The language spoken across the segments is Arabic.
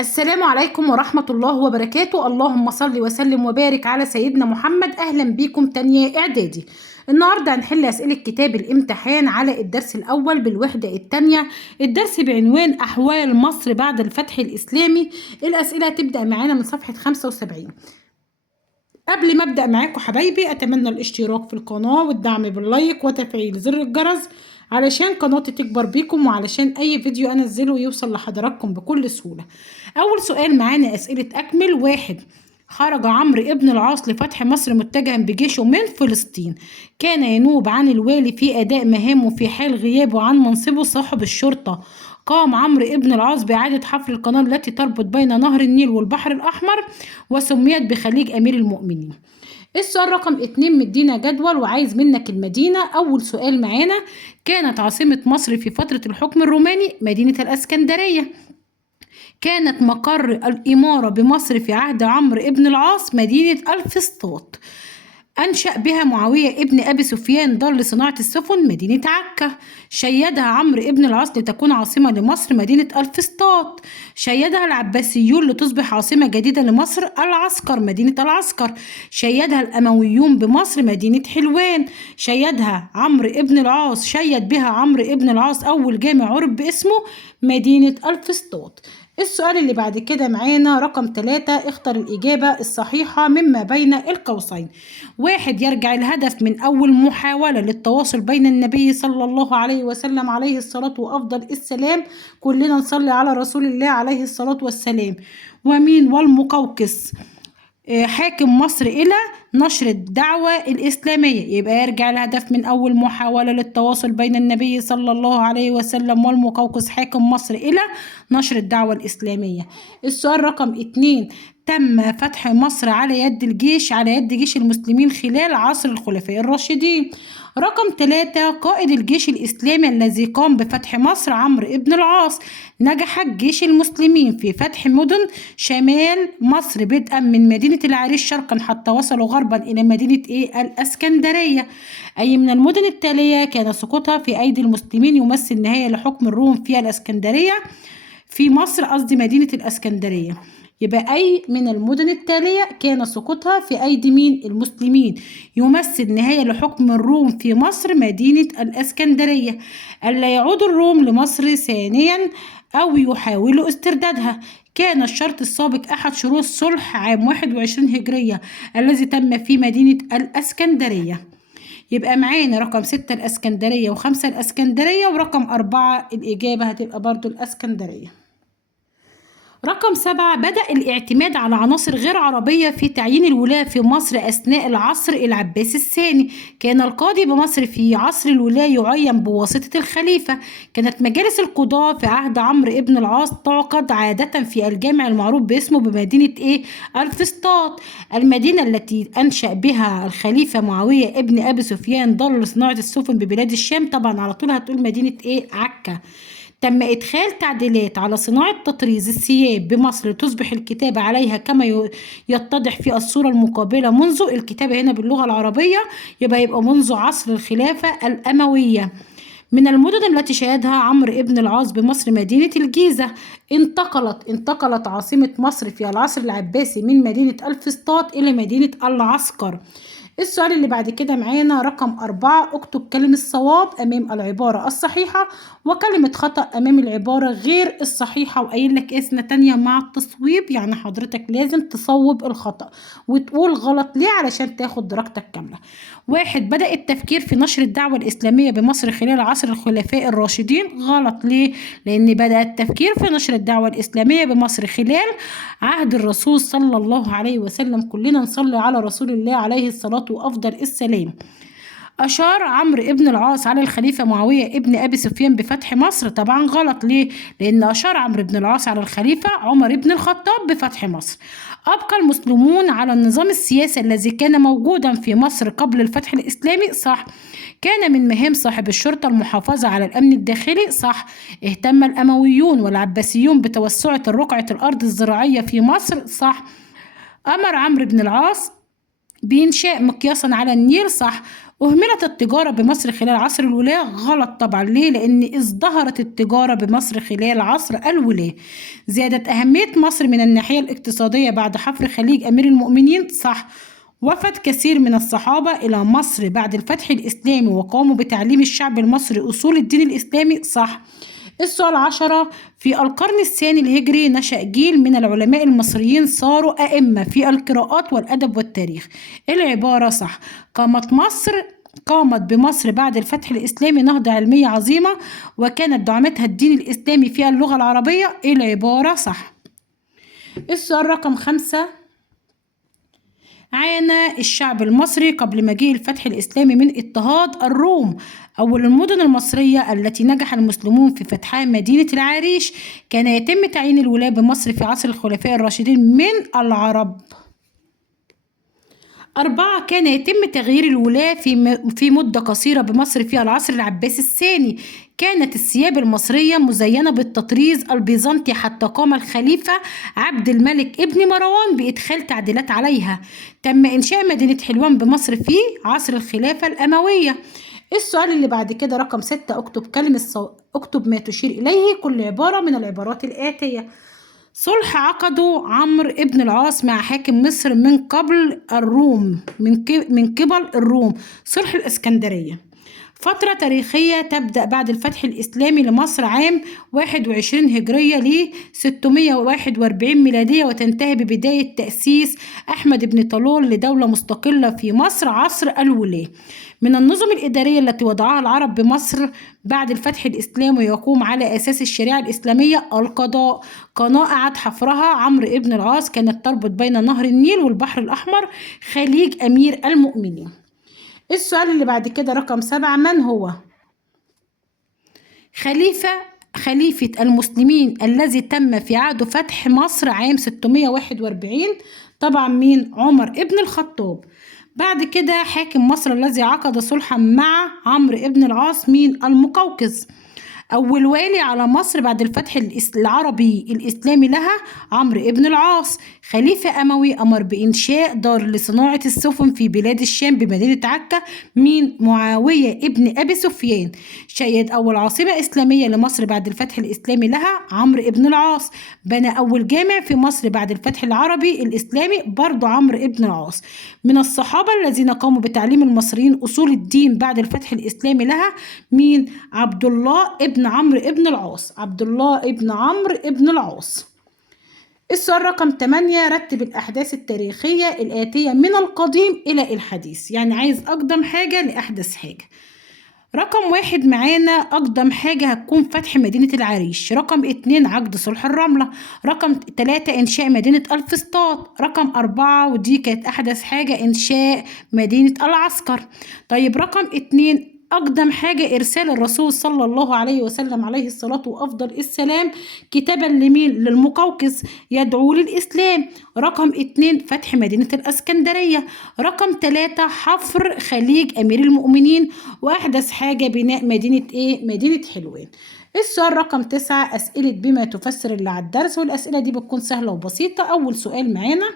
السلام عليكم ورحمة الله وبركاته. اللهم صل وسلم وبارك على سيدنا محمد. أهلا بيكم تانية إعدادي. النهاردة هنحل أسئلة كتاب الامتحان على الدرس الأول بالوحدة التانية. الدرس بعنوان أحوال مصر بعد الفتح الإسلامي. الأسئلة تبدأ معانا من صفحة 75. قبل ما ابدأ معاكم حبايبي اتمنى الاشتراك في القناة والدعم باللايك وتفعيل زر الجرس علشان قناتي تكبر بيكم وعلشان اي فيديو انزله يوصل لحضراتكم بكل سهولة. اول سؤال معانا اسئلة اكمل. واحد، خرج عمرو ابن العاص لفتح مصر متجها بجيشه من فلسطين. كان ينوب عن الوالي في اداء مهامه في حال غيابه عن منصبه صاحب الشرطة. قام عمرو ابن العاص بإعادة حفر القناة التي تربط بين نهر النيل والبحر الأحمر وسميت بخليج أمير المؤمنين. السؤال رقم 2 مدينا جدول وعايز منك المدينة. أول سؤال معانا، كانت عاصمة مصر في فترة الحكم الروماني مدينة الأسكندرية. كانت مقر الإمارة بمصر في عهد عمرو ابن العاص مدينة الفسطاط. أنشأ بها معاوية ابن أبي سفيان دار لصناعة السفن مدينة عكا. شيدها عمرو ابن العاص لتكون عاصمة لمصر مدينة الفسطاط. شيدها العباسيون لتصبح عاصمة جديدة لمصر العسكر مدينة العسكر. شيدها الأمويون بمصر مدينة حلوان. شيدها عمرو ابن العاص شيد بها عمرو ابن العاص أول جامع عرب باسمه مدينة الفسطاط. السؤال اللي بعد كده معانا رقم 3، اختر الإجابة الصحيحة مما بين القوسين. واحد، يرجع الهدف من أول محاولة للتواصل بين النبي صلى الله عليه وسلم عليه الصلاة وأفضل السلام، كلنا نصلي على رسول الله عليه الصلاة والسلام، ومين والمقوقس حاكم مصر إلى نشر الدعوة الإسلامية. يبقى يرجع الهدف من أول محاولة للتواصل بين النبي صلى الله عليه وسلم والمقوقس حاكم مصر إلى نشر الدعوة الإسلامية. السؤال رقم 2، تم فتح مصر على يد جيش المسلمين خلال عصر الخلفاء الراشدين. رقم 3، قائد الجيش الإسلامي الذي قام بفتح مصر عمرو ابن العاص. نجح جيش المسلمين في فتح مدن شمال مصر بدءا من مدينة العريش شرقا حتى وصلوا غربا إلى مدينة الأسكندرية. أي من المدن التالية كان سقوطها في أيدي المسلمين يمثل نهاية لحكم الروم في الأسكندرية في مصر، قصدي مدينة الأسكندرية. يبقى أي من المدن التالية كان سقوطها في أيدي مين؟ المسلمين، يمثل نهاية لحكم الروم في مصر مدينة الأسكندرية. ألا يعود الروم لمصر ثانيا أو يحاولوا استردادها. كان الشرط السابق أحد شروط صلح عام 21 هجرية الذي تم في مدينة الأسكندرية. يبقى معانا رقم 6 الأسكندرية و5 الأسكندرية، ورقم 4 الإجابة هتبقى برضو الأسكندرية. رقم 7، بدأ الاعتماد على عناصر غير عربية في تعيين الولاة في مصر أثناء العصر العباسي الثاني. كان القاضي بمصر في عصر الولاة يعين بواسطة الخليفة. كانت مجالس القضاة في عهد عمرو ابن العاص تعقد عادة في الجامع المعروف باسمه بمدينة الفسطاط، المدينة التي أنشأ بها الخليفة معاوية ابن أبي سفيان دار لصناعة السفن ببلاد الشام. طبعا على طول هتقول مدينة عكا. تم إدخال تعديلات على صناعة تطريز الثياب بمصر لتصبح الكتابة عليها كما يتضح في الصورة المقابلة منذ الكتابة هنا باللغة العربية، يبقى منذ عصر الخلافة الأموية. من المدن التي شهدها عمرو ابن العاص بمصر مدينة الجيزة. انتقلت عاصمة مصر في العصر العباسي من مدينة الفسطاط إلى مدينة العسكر. السؤال اللي بعد كده معانا رقم 4، اكتب كلمة صواب أمام العبارة الصحيحة وكلمة خطأ أمام العبارة غير الصحيحة. وقايل لك سنة تانية مع التصويب، يعني حضرتك لازم تصوب الخطأ وتقول غلط ليه علشان تاخد درجتك كاملة. 1، بدأ التفكير في نشر الدعوة الإسلامية بمصر خلال عصر الخلفاء الراشدين. غلط ليه؟ لأن بدأ التفكير في نشر الدعوة الإسلامية بمصر خلال عهد الرسول صلى الله عليه وسلم. كلنا نصلي على رسول الله عليه الصلاة وأفضل السلام. أشار عمرو ابن العاص على الخليفة معاوية ابن أبي سفيان بفتح مصر. طبعا غلط ليه؟ لأن أشار عمرو بن العاص على الخليفة عمر بن الخطاب بفتح مصر. أبقى المسلمون على النظام السياسي الذي كان موجودا في مصر قبل الفتح الإسلامي. صح. كان من مهام صاحب الشرطة المحافظة على الأمن الداخلي. صح. اهتم الأمويون والعباسيون بتوسعة رقعة الأرض الزراعية في مصر. صح. أمر عمرو بن العاص بإنشاء مقياسا على النيل. صح. أهملت التجارة بمصر خلال عصر الولاة. غلط طبعا. ليه؟ لأن ازدهرت التجارة بمصر خلال عصر الولاة. زادت أهمية مصر من الناحية الاقتصادية بعد حفر خليج أمير المؤمنين. صح. وفد كثير من الصحابة إلى مصر بعد الفتح الإسلامي وقاموا بتعليم الشعب المصري أصول الدين الإسلامي. صح. السؤال 10. في القرن الثاني الهجري نشأ جيل من العلماء المصريين صاروا أئمة في القراءات والأدب والتاريخ. العبارة صح. قامت بمصر بعد الفتح الإسلامي نهضة علمية عظيمة وكانت دعمتها الدين الإسلامي في اللغة العربية. العبارة صح. السؤال رقم 5. عانى الشعب المصري قبل مجيء الفتح الإسلامي من اضطهاد الروم. أول المدن المصرية التي نجح المسلمون في فتحها مدينة العريش. كان يتم تعيين الولاة بمصر في عصر الخلفاء الراشدين من العرب. 4. كان يتم تغيير الولاة في مدة قصيرة بمصر في العصر العباسي الثاني. كانت الثياب المصرية مزينة بالتطريز البيزنطي حتى قام الخليفة عبد الملك ابن مروان بإدخال تعديلات عليها. تم إنشاء مدينة حلوان بمصر في عصر الخلافة الأموية. السؤال اللي بعد كده رقم 6. اكتب ما تشير إليه كل عبارة من العبارات الآتية. صلح عقده عمرو بن العاص مع حاكم مصر من قبل الروم من قبل الروم. صلح الإسكندرية. فترة تاريخية تبدأ بعد الفتح الإسلامي لمصر عام 21 هجرية ل 641 ميلادية وتنتهي ببداية تأسيس أحمد بن طولون لدولة مستقلة في مصر عصر الولاة. من النظم الإدارية التي وضعها العرب بمصر بعد الفتح الإسلامي ويقوم على أساس الشريعة الإسلامية القضاء. قناة أعاد حفرها عمرو بن العاص كانت تربط بين نهر النيل والبحر الأحمر خليج أمير المؤمنين. السؤال اللي بعد كده رقم 7. من هو خليفة المسلمين الذي تم في عهده فتح مصر عام 641؟ طبعا مين؟ عمر ابن الخطاب. بعد كده حاكم مصر الذي عقد صلحا مع عمرو ابن العاص؟ مين؟ المقوقس. أول والي على مصر بعد الفتح العربي الإسلامي لها عمرو بن العاص. خليفة أموي أمر بإنشاء دار لصناعة السفن في بلاد الشام بمدينة عكا. مين؟ معاوية ابن أبي سفيان. شيد أول عاصمة إسلامية لمصر بعد الفتح الإسلامي لها عمرو بن العاص. بنى أول جامع في مصر بعد الفتح العربي الإسلامي برضه عمرو بن العاص. من الصحابة الذين قاموا بتعليم المصريين أصول الدين بعد الفتح الإسلامي لها مين؟ عبد الله ابن عمرو ابن العاص. عبد الله ابن عمرو ابن العاص. السؤال رقم 8. رتب الأحداث التاريخية الآتية من القديم إلى الحديث. يعني عايز أقدم حاجة لأحدث حاجة. رقم 1 معانا أقدم حاجة هتكون فتح مدينة العريش. رقم 2 عقد صلح الرملة. رقم 3 إنشاء مدينة الفسطاط. رقم 4 ودي كانت أحدث حاجة إنشاء مدينة العسكر. طيب رقم 2 أقدم حاجة إرسال الرسول صلى الله عليه وسلم عليه الصلاة وأفضل السلام كتابا لمين؟ للمقوقس يدعو للإسلام. رقم 2 فتح مدينة الإسكندرية. رقم 3 حفر خليج أمير المؤمنين. وأحدث حاجة بناء مدينة مدينة حلوان. السؤال رقم 9 أسئلة بما تفسر اللي على الدرس، والأسئلة دي بتكون سهلة وبسيطة. أول سؤال معانا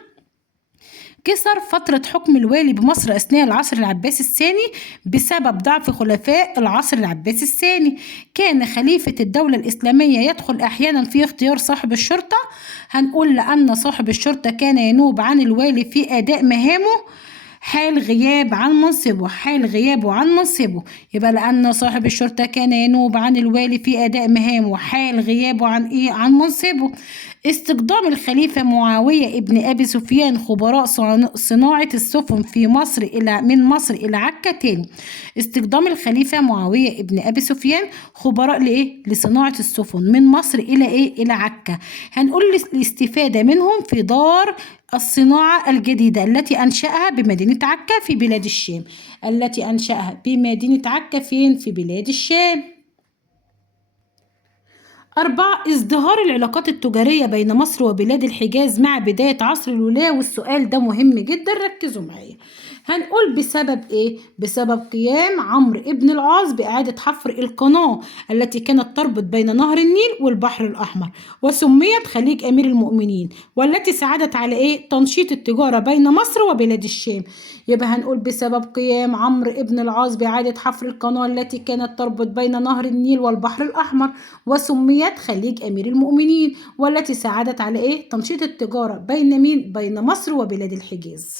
كسر فترة حكم الوالي بمصر أثناء العصر العباسي الثاني بسبب ضعف خلفاء العصر العباسي الثاني. كان خليفة الدولة الإسلامية يدخل أحيانا في اختيار صاحب الشرطة. هنقول لأن صاحب الشرطة كان ينوب عن الوالي في أداء مهامه حال غيابه عن منصبه. يبقى لأن صاحب الشرطة كان ينوب عن الوالي في أداء مهامه حال غيابه عن منصبه. استخدام الخليفة معاوية ابن أبي سفيان خبراء صناعة السفن في مصر من مصر إلى عكا تاني. استخدام الخليفة معاوية ابن أبي سفيان خبراء لصناعة السفن من مصر إلى عكا. هنقول الاستفادة منهم في دار الصناعة الجديدة التي أنشأها بمدينة عكا في بلاد الشام. فين؟ في بلاد الشام. 4 ازدهار العلاقات التجارية بين مصر وبلاد الحجاز مع بداية عصر الولاة. والسؤال ده مهم جدا، ركزوا معايا. هنقول بسبب ايه؟ بسبب قيام عمرو بن العاص بإعادة حفر القناة التي كانت تربط بين نهر النيل والبحر الأحمر، وسميت خليج أمير المؤمنين، والتي ساعدت على ايه؟ تنشيط التجارة بين مصر وبلاد الشام. يبقى هنقول بسبب قيام عمرو بن العاص بإعادة حفر القناة التي كانت تربط بين نهر النيل والبحر الأحمر، وسميت خليج أمير المؤمنين، والتي ساعدت على ايه؟ تنشيط التجارة بين مين؟ بين مصر وبلاد الحجاز.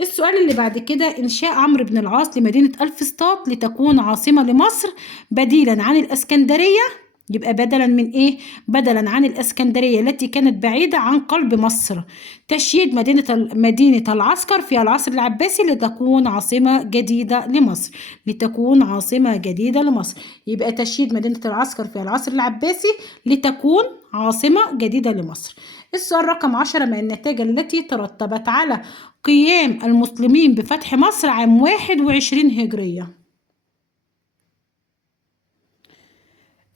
السؤال اللي بعد كده: إنشاء عمرو بن العاص لمدينة ألفسطاط لتكون عاصمة لمصر بديلا عن الإسكندرية. يبقى بدلا من إيه؟ بدلا عن الإسكندرية التي كانت بعيدة عن قلب مصر. تشييد مدينة العسكر في العصر العباسي لتكون عاصمة جديدة لمصر. لتكون عاصمة جديدة لمصر. يبقى تشييد مدينة العسكر في العصر العباسي لتكون عاصمة جديدة لمصر. السؤال رقم 10: ما النتائج التي ترتبت على قيام المسلمين بفتح مصر عام 21 هجرية؟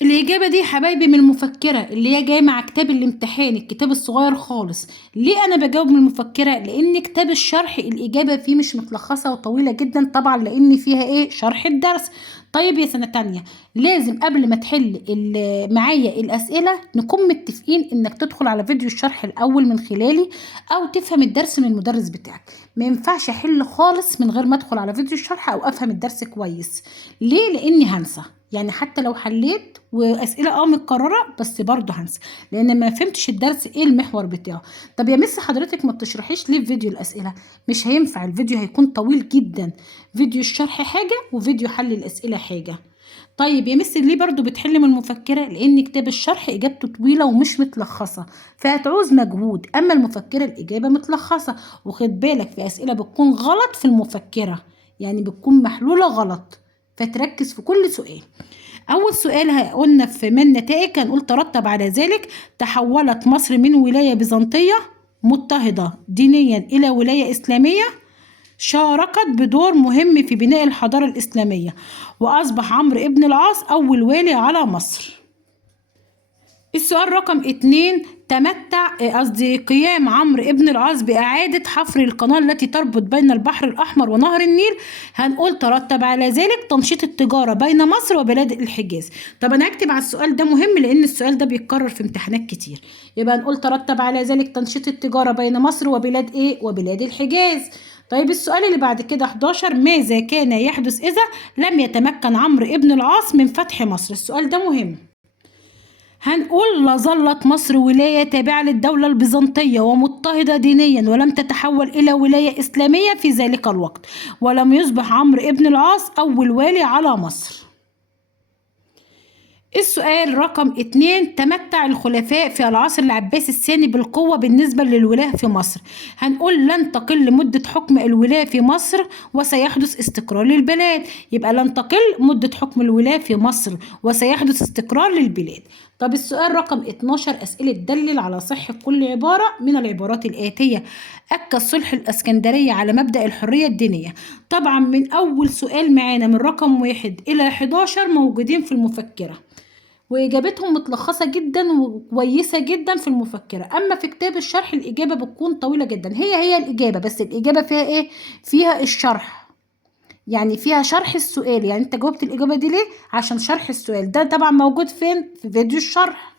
الإجابة دي حبايبي من المفكرة اللي هي جاية مع كتاب الامتحان، الكتاب الصغير خالص. ليه أنا بجاوب من المفكرة؟ لأن كتاب الشرح الإجابة فيه مش متلخصة وطويلة جدا طبعا، لأن فيها إيه؟ شرح الدرس. طيب يا سنة تانية، لازم قبل ما تحل معايا الأسئلة نكون متفقين إنك تدخل على فيديو الشرح الأول من خلالي، أو تفهم الدرس من المدرس بتاعك. ما ينفعش أحل خالص من غير ما أدخل على فيديو الشرح أو أفهم الدرس كويس. ليه؟ لأني هنسى. يعني حتى لو حليت واسئله متكرره بس برضه هنسى، لان ما فهمتش الدرس ايه المحور بتاعه. طب يا مس حضرتك ما بتشرحيش ليه في فيديو الاسئله؟ مش هينفع، الفيديو هيكون طويل جدا. فيديو الشرح حاجه وفيديو حل الاسئله حاجه. طيب يا مس ليه برضو بتحل من المفكرة؟ لأن كتاب الشرح إجابته طويلة ومش متلخصة، فهتعوز مجهود. أما المفكرة الإجابة متلخصة. وخد بالك في أسئلة بتكون غلط في المفكرة، يعني بتكون محلولة غلط، فتركز في كل سؤال. أول سؤال قلنا في من النتائج، هنقول ترتب على ذلك تحولت مصر من ولاية بيزنطية مضطهدة دينيا إلى ولاية إسلامية شاركت بدور مهم في بناء الحضارة الإسلامية، وأصبح عمرو بن العاص أول والي على مصر. السؤال رقم 2: قيام عمرو بن العاص بإعادة حفر القناة التي تربط بين البحر الأحمر ونهر النيل. هنقول ترتب على ذلك تنشيط التجارة بين مصر وبلاد الحجاز. طب أنا هكتب على السؤال ده مهم لأن السؤال ده بيتكرر في امتحانات كتير. يبقى هنقول ترتب على ذلك تنشيط التجارة بين مصر وبلاد إيه؟ وبلاد الحجاز. طيب السؤال اللي بعد كده 11: ماذا كان يحدث إذا لم يتمكن عمرو بن العاص من فتح مصر؟ السؤال ده مهم. هنقول لظلت مصر ولاية تابعة للدولة البيزنطية ومضطهدة دينيا، ولم تتحول إلى ولاية إسلامية في ذلك الوقت، ولم يصبح عمرو بن العاص أول والي على مصر. السؤال رقم 2: تمتع الخلفاء في العصر العباسي الثاني بالقوة بالنسبة للولاة في مصر. هنقول لن تقل مدة حكم الولاة في مصر وسيحدث استقرار للبلاد. يبقى لن تقل مدة حكم الولاة في مصر وسيحدث استقرار للبلاد. طب السؤال رقم 12: أسئلة دلل على صحة كل عبارة من العبارات الآتية. أكد صلح الإسكندرية على مبدأ الحرية الدينية. طبعا من أول سؤال معانا من رقم 1 إلى 11 موجودين في المفكرة، وإجابتهم متلخصة جدا وكويسة جدا في المفكرة. أما في كتاب الشرح الإجابة بتكون طويلة جدا. هي الإجابة، بس الإجابة فيها إيه؟ فيها الشرح، يعني فيها شرح السؤال. يعني أنت جاوبت الإجابة دي ليه؟ عشان شرح السؤال ده طبعا موجود فين؟ في فيديو الشرح.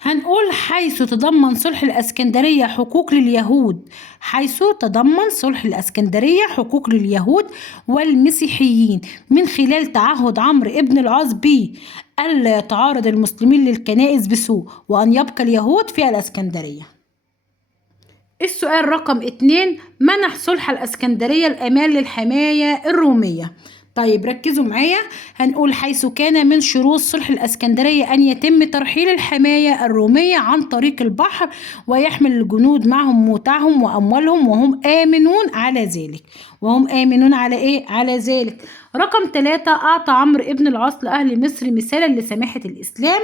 هنقول حيث تضمن صلح الإسكندرية حقوق لليهود. حيث تضمن صلح الإسكندرية حقوق لليهود والمسيحيين من خلال تعهد عمرو بن العاص ألا يتعارض المسلمين للكنائس بسوء، وأن يبقى اليهود في الإسكندرية. السؤال رقم 2: منح صلح الإسكندرية الأمان للحماية الرومية. طيب ركزوا معايا. هنقول حيث كان من شروط صلح الإسكندرية أن يتم ترحيل الحماية الرومية عن طريق البحر، ويحمل الجنود معهم متاعهم وأموالهم وهم آمنون على ذلك. وهم آمنون على إيه؟ على ذلك. رقم 3: أعطى عمرو بن العاص لأهل مصر مثالا لسماحة الإسلام.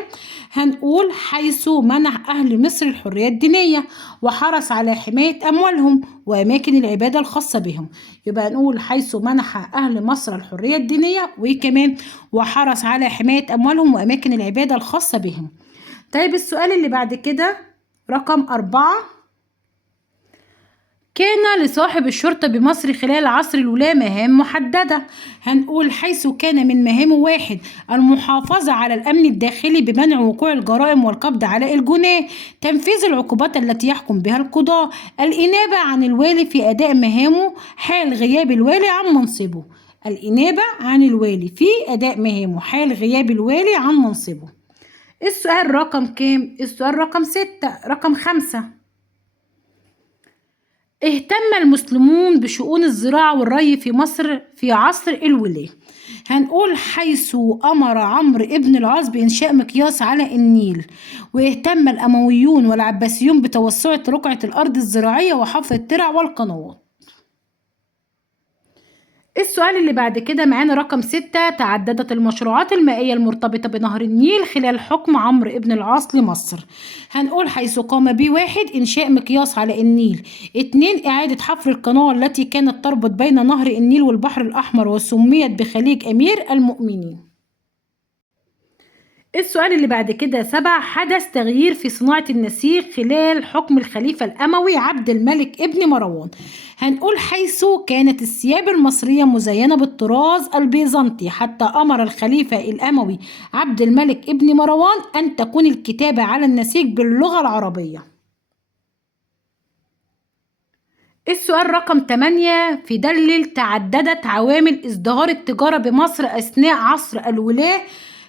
هنقول حيث منح أهل مصر الحرية الدينية وحرص على حماية أموالهم وأماكن العبادة الخاصة بهم. يبقى نقول حيث منح أهل مصر الحرية الدينية، وكمان وحرص على حماية أموالهم وأماكن العبادة الخاصة بهم. طيب السؤال اللي بعد كده رقم 4: كان لصاحب الشرطة بمصر خلال عصر الولاة مهام محددة. هنقول حيث كان من مهامه: واحد، المحافظة على الأمن الداخلي بمنع وقوع الجرائم والقبض على الجناه، تنفيذ العقوبات التي يحكم بها القضاة، الإنابة عن الوالي في أداء مهامه حال غياب الوالي عن منصبه. الإنابة عن الوالي في أداء مهامه حال غياب الوالي عن منصبه. السؤال رقم كام؟ السؤال رقم 6. رقم 5: اهتم المسلمون بشؤون الزراعة والري في مصر في عصر الولاة. هنقول حيث أمر عمرو بن العاص بإنشاء مقياس على النيل، واهتم الأمويون والعباسيون بتوسعة رقعة الأرض الزراعية وحفر الترع والقنوات. السؤال اللي بعد كده معانا رقم 6: تعددت المشروعات المائية المرتبطة بنهر النيل خلال حكم عمرو بن العاص لمصر. هنقول حيث قام به: واحد، إنشاء مقياس على النيل. اتنين، إعادة حفر القناة التي كانت تربط بين نهر النيل والبحر الأحمر وسميت بخليج أمير المؤمنين. السؤال اللي بعد كده 7: حدث تغيير في صناعة النسيج خلال حكم الخليفة الأموي عبد الملك ابن مروان. هنقول حيث كانت الثياب المصرية مزينة بالطراز البيزنطي حتى أمر الخليفة الأموي عبد الملك ابن مروان أن تكون الكتابة على النسيج باللغة العربية. السؤال رقم 8: في دليل تعددت عوامل ازدهار التجارة بمصر أثناء عصر الولاة.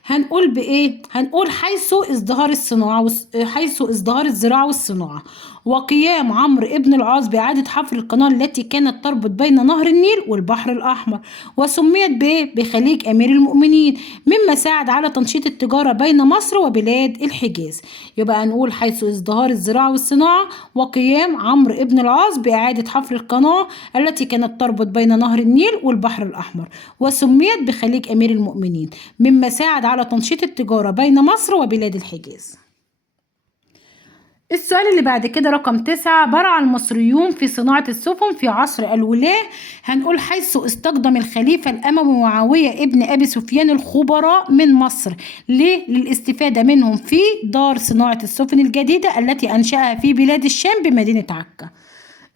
هنقول بإيه؟ هنقول حيث ازدهار الصناعة حيث ازدهار الزراعة والصناعة، وقيام عمرو بن العاص بإعادة حفر القناة التي كانت تربط بين نهر النيل والبحر الأحمر وسميت بإيه؟ بخليج أمير المؤمنين، مما ساعد على تنشيط التجارة بين مصر وبلاد الحجاز. يبقى هنقول حيث ازدهار الزراعة والصناعة، وقيام عمرو بن العاص بإعادة حفر القناة التي كانت تربط بين نهر النيل والبحر الأحمر وسميت بخليج أمير المؤمنين، مما ساعد على تنشيط التجارة بين مصر وبلاد الحجاز. السؤال اللي بعد كده رقم 9: برع المصريون في صناعة السفن في عصر الولاة. هنقول حيث استخدم الخليفة الأموي معاوية ابن أبي سفيان الخبراء من مصر للاستفادة منهم في دار صناعة السفن الجديدة التي أنشأها في بلاد الشام بمدينة عكا.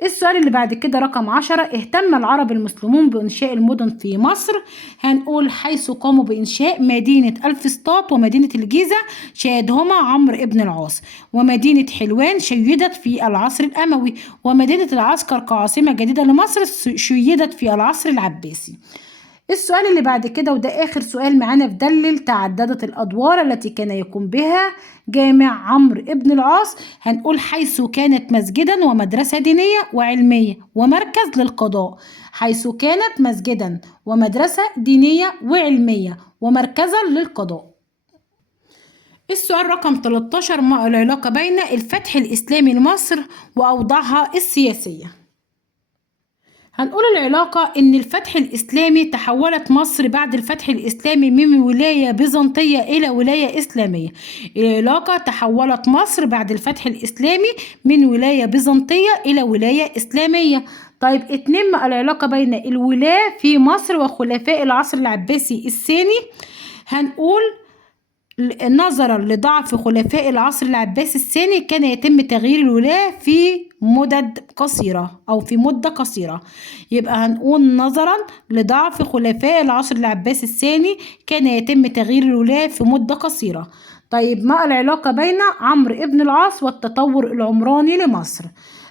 السؤال اللي بعد كده رقم 10: اهتم العرب المسلمون بإنشاء المدن في مصر. هنقول حيث قاموا بإنشاء مدينة الفسطاط ومدينة الجيزة شيدهما عمرو بن العاص، ومدينة حلوان شيدت في العصر الأموي، ومدينة العسكر كعاصمة جديدة لمصر شيدت في العصر العباسي. السؤال اللي بعد كده وده آخر سؤال معانا: في دلل تعددت الأدوار التي كان يقوم بها جامع عمرو بن العاص. هنقول حيث كانت مسجدا ومدرسة دينية وعلمية ومركز للقضاء. حيث كانت مسجدا ومدرسة دينية وعلمية ومركزا للقضاء. السؤال رقم 13: ما العلاقة بين الفتح الإسلامي لمصر وأوضاعها السياسية؟ هنقول العلاقة إن الفتح الإسلامي تحولت مصر بعد الفتح الإسلامي من ولاية بيزنطية إلى ولاية إسلامية. العلاقة تحولت مصر بعد الفتح الإسلامي من ولاية بيزنطية إلى ولاية إسلامية. طيب 2: ما العلاقة بين الولاة في مصر وخلفاء العصر العباسي الثاني؟ هنقول نظرا لضعف خلفاء العصر العباسي الثاني كان يتم تغيير الولاة في مدة قصيرة. يبقى هنقول نظرا لضعف خلفاء العصر العباسي الثاني كان يتم تغيير الولاة في مدة قصيرة. طيب ما العلاقة بين عمرو بن العاص والتطور العمراني لمصر؟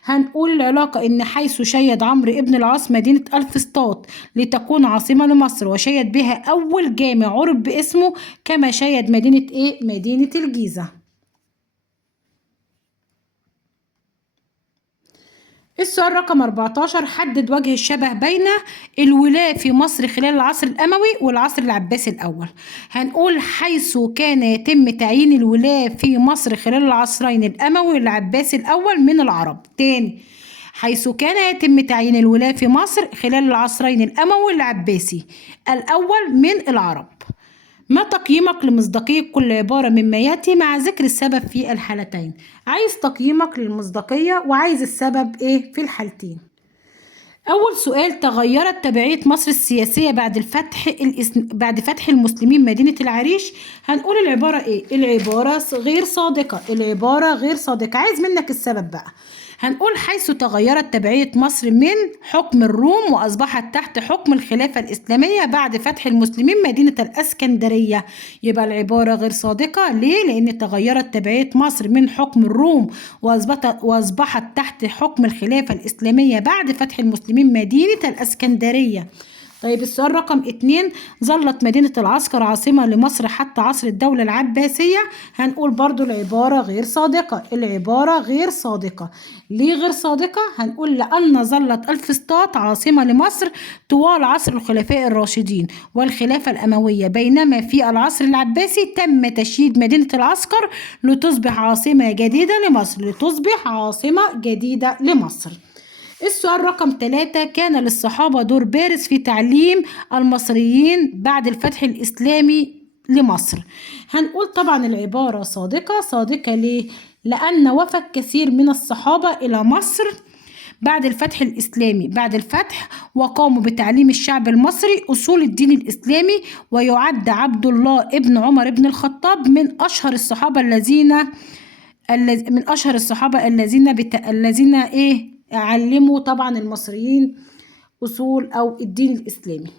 هنقول العلاقة إن حيث شيد عمرو بن العاص مدينة الفسطاط لتكون عاصمة لمصر وشيد بها أول جامع عرف باسمه، كما شيد مدينة مدينة الجيزة. السؤال رقم 14: حدد وجه الشبه بين الولاة في مصر خلال العصر الأموي والعصر العباسي الأول. هنقول حيث كان يتم تعيين الولاة في مصر خلال العصرين الأموي والعباسي الأول من العرب. تاني: حيث كان يتم تعيين الولاة في مصر خلال العصرين الأموي والعباسي الأول من العرب. ما تقييمك لمصداقية كل عبارة مما يأتي مع ذكر السبب في الحالتين؟ عايز تقييمك للمصداقية وعايز السبب في الحالتين. أول سؤال: تغيرت تبعية مصر السياسية بعد فتح المسلمين مدينة العريش. هنقول العبارة العبارة غير صادقة. عايز منك السبب بقى. هنقول حيث تغيرت تبعية مصر من حكم الروم وأصبحت تحت حكم الخلافة الإسلامية بعد فتح المسلمين مدينة الإسكندرية. يبقى العبارة غير صادقة. ليه؟ لأن تغيرت تبعية مصر من حكم الروم وأصبحت تحت حكم الخلافة الإسلامية بعد فتح المسلمين مدينة الإسكندرية. طيب السؤال رقم 2، ظلت مدينة العسكر عاصمة لمصر حتى عصر الدولة العباسية. هنقول برضو العبارة غير صادقة. العبارة غير صادقة. ليه غير صادقة؟ هنقول لأن ظلت الفسطاط عاصمة لمصر طوال عصر الخلفاء الراشدين والخلافة الأموية، بينما في العصر العباسي تم تشييد مدينة العسكر لتصبح عاصمة جديدة لمصر. السؤال رقم 3، كان للصحابة دور بارز في تعليم المصريين بعد الفتح الإسلامي لمصر. هنقول طبعا العبارة صادقة. صادقة ليه؟ لأن وفد كثير من الصحابة إلى مصر بعد الفتح الإسلامي وقاموا بتعليم الشعب المصري أصول الدين الإسلامي، ويعد عبد الله ابن عمر ابن الخطاب من أشهر الصحابة الذين علموا طبعا المصريين أصول أو الدين الإسلامي.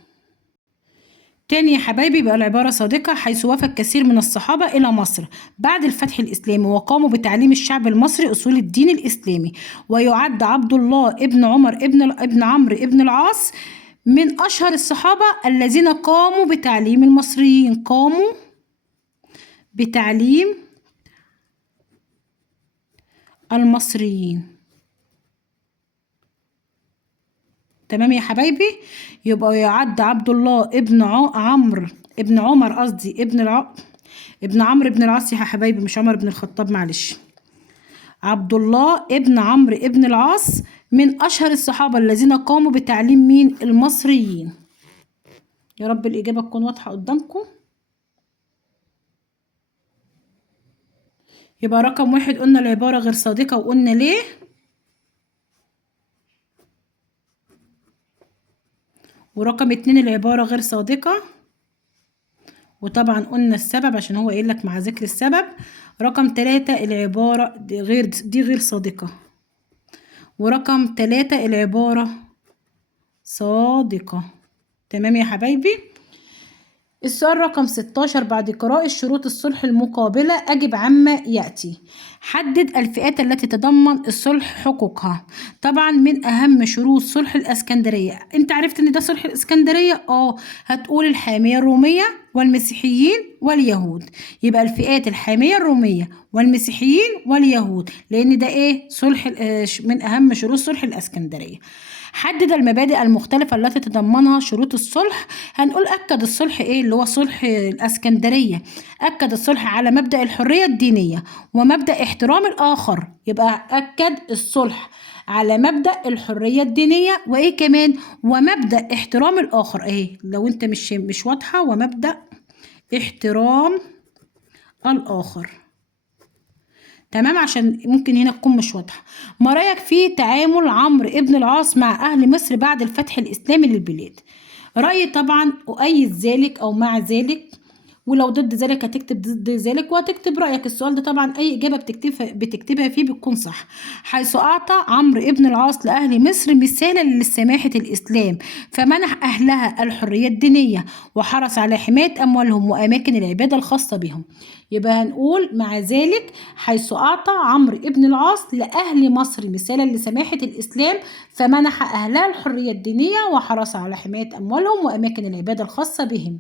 تاني يا حبايبي بقى العبارة صادقة، حيث وفد كثير من الصحابة إلى مصر بعد الفتح الإسلامي وقاموا بتعليم الشعب المصري أصول الدين الإسلامي، ويعد عبد الله ابن عمر ابن عمرو ابن العاص من أشهر الصحابة الذين قاموا بتعليم المصريين. تمام يا حبايبي. يبقى يعد عبد الله ابن عمر ابن عمرو ابن العاص يا حبايبي، مش عمر ابن الخطاب، معلش. عبد الله ابن عمرو ابن العاص من أشهر الصحابة الذين قاموا بتعليم مين؟ المصريين. يا رب الإجابة تكون واضحة قدامكم. يبقى رقم 1 قلنا العبارة غير صادقة، وقلنا ليه. ورقم 2 العبارة غير صادقة، وطبعا قلنا السبب عشان هو قايل لك مع ذكر السبب. رقم 3 العبارة دي غير صادقة. ورقم 3 العبارة صادقة. تمام يا حبايبي. السؤال رقم 16، بعد قراءة شروط الصلح المقابلة أجب عما يأتي. حدد الفئات التي تضمن الصلح حقوقها. طبعا من أهم شروط صلح الإسكندرية، أنت عرفت إن ده صلح الإسكندرية؟ هتقول الحامية الرومية والمسيحيين واليهود. يبقى الفئات الحامية الرومية والمسيحيين واليهود، لأن ده صلح من أهم شروط صلح الإسكندرية. حدد المبادئ المختلفة التي تتضمنها شروط الصلح. هنقول أكد الصلح اللي هو صلح الإسكندرية، أكد الصلح على مبدأ الحرية الدينية ومبدأ احترام الآخر. يبقى أكد الصلح على مبدأ الحرية الدينية كمان ومبدأ احترام الآخر. لو انت مش واضحة، ومبدأ احترام الآخر. تمام، عشان ممكن هنا تكون مش واضحة. ما رأيك في تعامل عمرو ابن العاص مع أهل مصر بعد الفتح الإسلامي للبلاد؟ رأيي طبعا أؤيد ذلك أو مع ذلك، ولو ضد ذلك هتكتب ضد ذلك وهتكتب رأيك. السؤال ده طبعا أي إجابة بتكتبها فيه بتكون صح. حيث أعطى عمرو ابن العاص لأهل مصر مثالا لسماحة الإسلام، فمنح أهلها الحرية الدينية وحرص على حماية أموالهم وأماكن العبادة الخاصة بهم. يبقى هنقول مع ذلك حيث أعطى عمرو ابن العاص لأهل مصر مثالا لسماحة الإسلام، فمنح أهلها الحرية الدينية وحرص على حماية أموالهم وأماكن العبادة الخاصة بهم.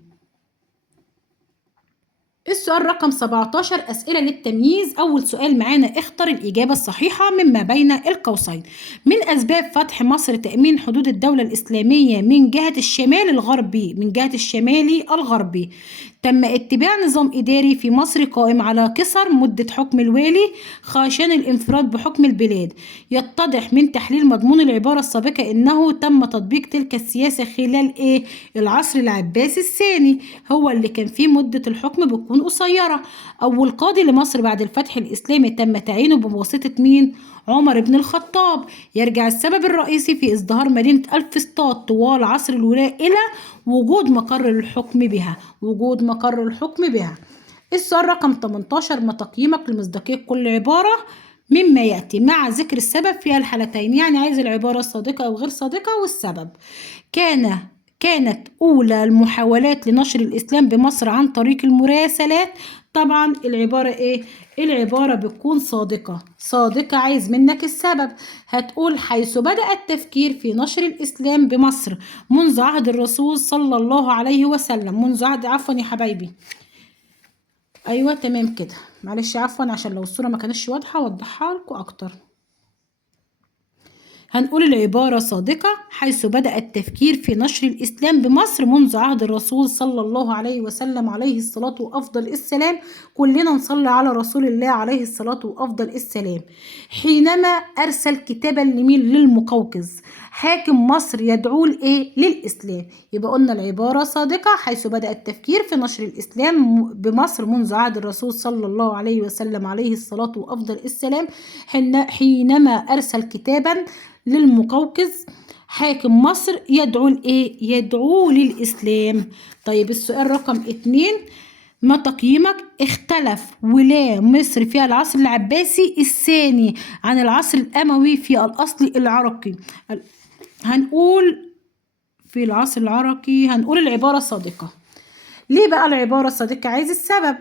السؤال رقم 17 أسئلة للتمييز. أول سؤال معانا، اختر الإجابة الصحيحة مما بين القوسين. من أسباب فتح مصر تأمين حدود الدولة الإسلامية من جهة الشمال الغربي. تم اتباع نظام إداري في مصر قائم على قصر مدة حكم الوالي خشية الانفراد بحكم البلاد. يتضح من تحليل مضمون العبارة السابقة إنه تم تطبيق تلك السياسة خلال العصر العباسي الثاني، هو اللي كان فيه مدة الحكم بتكون قصيرة. أول قاضي لمصر بعد الفتح الإسلامي تم تعيينه بواسطة مين؟ عمر بن الخطاب. يرجع السبب الرئيسي في ازدهار مدينة الفسطاط طوال عصر الولاة إلى وجود مقر الحكم بها. السؤال رقم 18، ما تقييمك لمصداقية كل عبارة مما يأتي مع ذكر السبب في الحالتين. يعني عايز العبارة صادقة أو غير صادقة والسبب. كانت أولى المحاولات لنشر الإسلام بمصر عن طريق المراسلات. طبعا العبارة إيه؟ العبارة بتكون صادقة. صادقة عايز منك السبب. هتقول حيث بدأ التفكير في نشر الإسلام بمصر منذ عهد الرسول صلى الله عليه وسلم. منذ عهد، عفوا يا حبايبي، أيوة تمام كده، معلش عفوا عشان لو الصورة ما كانتش واضحة أوضحها لكم أكتر. هنقول العبارة صادقة حيث بدأ التفكير في نشر الإسلام بمصر منذ عهد الرسول صلى الله عليه وسلم عليه الصلاة وأفضل السلام. كلنا نصلي على رسول الله عليه الصلاة وأفضل السلام. حينما أرسل كتابا لمين؟ للمقوقز حاكم مصر يدعو لإيه؟ للإسلام. يبقى قلنا العبارة صادقة حيث بدأ التفكير في نشر الإسلام بمصر منذ عهد الرسول صلى الله عليه وسلم عليه الصلاة وأفضل السلام. حينما أرسل كتابا للمقوقز حاكم مصر يدعو لإيه؟ يدعو للإسلام. طيب السؤال رقم 2، ما تقييمك؟ اختلف ولاة مصر في العصر العباسي الثاني عن العصر الأموي في الأصل العرقي. هنقول في العصر العرقي هنقول العبارة صادقة. ليه بقى العبارة صادقة؟ عايز السبب.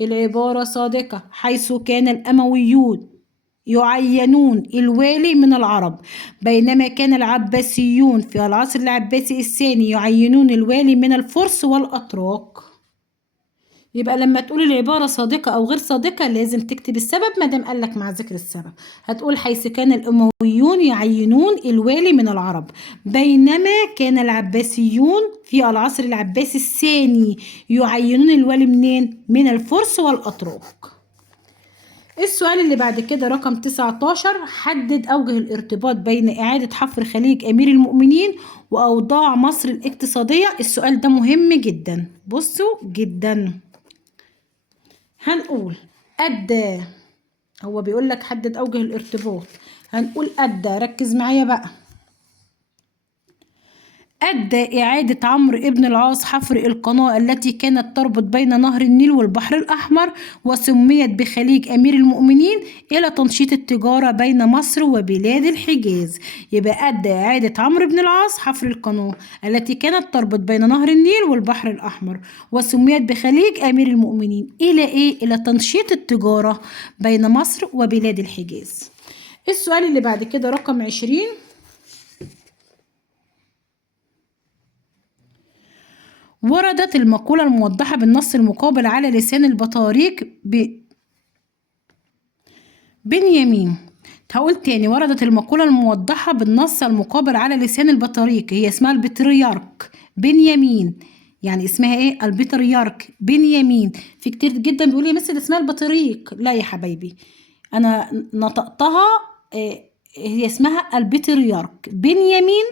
العبارة صادقة حيث كان الأمويون يعينون الوالي من العرب، بينما كان العباسيون في العصر العباسي الثاني يعينون الوالي من الفرس والأتراك. يبقى لما تقول العبارة صادقة أو غير صادقة لازم تكتب السبب مادام قالك مع ذكر السبب. هتقول حيث كان الأمويون يعينون الوالي من العرب، بينما كان العباسيون في العصر العباسي الثاني يعينون الوالي منين؟ من الفرس والأتراك. السؤال اللي بعد كده رقم 19، حدد أوجه الارتباط بين إعادة حفر خليج أمير المؤمنين وأوضاع مصر الاقتصادية. السؤال ده مهم جدا، بصوا جدا. هنقول أدى، هو بيقول لك حدد أوجه الارتباط، هنقول أدى، ركز معايا بقى. أدى إعادة عمرو بن العاص حفر القناة التي كانت تربط بين نهر النيل والبحر الأحمر وسميت بخليج أمير المؤمنين إلى تنشيط التجارة بين مصر وبلاد الحجاز. يبقى أدى إعادة عمرو بن العاص حفر القناة التي كانت تربط بين نهر النيل والبحر الأحمر وسميت بخليج أمير المؤمنين إلى إيه؟ إلى تنشيط التجارة بين مصر وبلاد الحجاز. السؤال اللي بعد كده رقم 20، وردت المقولة الموضحة بالنص المقابل على لسان البطاريق بنيامين. هقول تاني، وردت المقولة الموضحة بالنص المقابل على لسان البطاريق، هي اسمها البطريرك بنيامين. يعني اسمها ايه؟ البطريرك بنيامين. في كتير جدا بيقول لي مثل اسمها البطريق، لا يا حبايبي انا نطقتها هي اسمها البطريرك بنيامين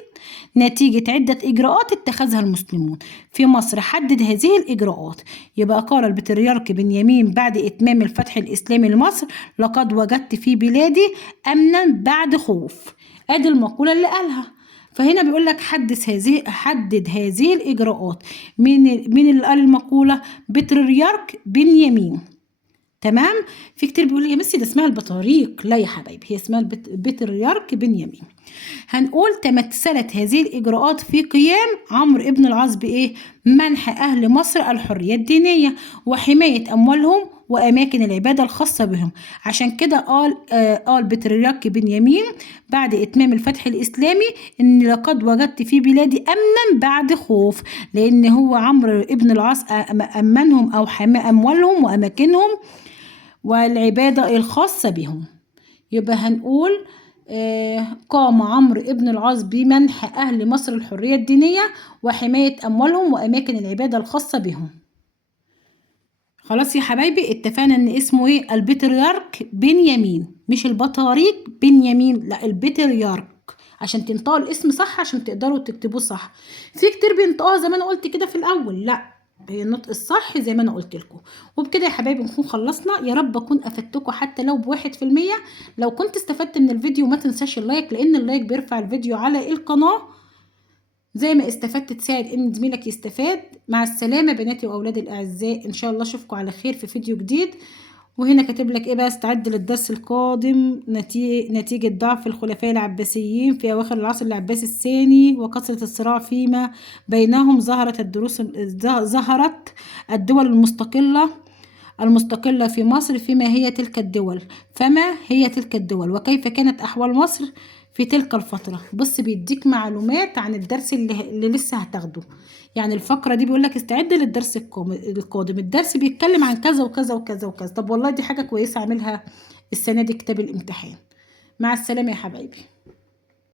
نتيجة عدة إجراءات اتخذها المسلمون في مصر حدد هذه الإجراءات. يبقى قال البطريرك بنيامين بعد إتمام الفتح الإسلامي لمصر: لقد وجدت في بلادي أمنا بعد خوف. أدي المقولة اللي قالها. فهنا بيقول لك حدد هذه الإجراءات. مين اللي قال المقولة؟ بطريرك بنيامين. تمام. في كتير بيقول لي يا ميسي ده اسمها البطاريق، لا يا حبايبي هي اسمها البطريرك بنيامين. هنقول تمثلت هذه الإجراءات في قيام عمرو بن العاص بإيه؟ منح أهل مصر الحرية الدينية وحماية أموالهم وأماكن العبادة الخاصة بهم. عشان كده قال بطريرك بنيامين بعد إتمام الفتح الإسلامي إن لقد وجدت في بلادي أمنا بعد خوف، لأن هو عمرو بن العاص أمنهم أو حمى أموالهم وأماكنهم والعبادة الخاصة بهم. يبقى هنقول قام عمرو بن العاص بمنح أهل مصر الحرية الدينية وحماية أموالهم وأماكن العبادة الخاصة بهم. خلاص يا حبايبي اتفقنا ان اسمه ايه؟ البطريرك بنيامين، مش البطاريق بنيامين، لا البطريرك، عشان تنطقوا الاسم صح عشان تقدروا تكتبوه صح. في كتير بينطقوها زي ما انا قلت كده في الاول، لا هي النطق الصح زي ما انا قلت لكم. وبكده يا حبايبي نكون خلصنا. يا رب اكون افدتكم حتى لو ب1%. لو كنت استفدت من الفيديو ما تنساش اللايك، لان اللايك بيرفع الفيديو على القناة. زي ما استفدت تساعد ان زميلك يستفاد. مع السلامة بناتي واولادي الاعزاء، ان شاء الله اشوفكم على خير في فيديو جديد. وهنا كاتب لك ايه بقى، استعد للدرس القادم، نتيجة ضعف الخلفاء العباسيين في أواخر العصر العباسي الثاني وكثرة الصراع فيما بينهم، ظهرت الدول المستقلة في مصر. فما هي تلك الدول وكيف كانت أحوال مصر في تلك الفترة. بص بيديك معلومات عن الدرس اللي لسه هتاخده. يعني الفقرة دي بيقولك استعد للدرس القادم، الدرس بيتكلم عن كذا وكذا وكذا وكذا. طب والله دي حاجة كويسة، اعملها السنة دي كتاب الامتحان. مع السلامة يا حبايبي.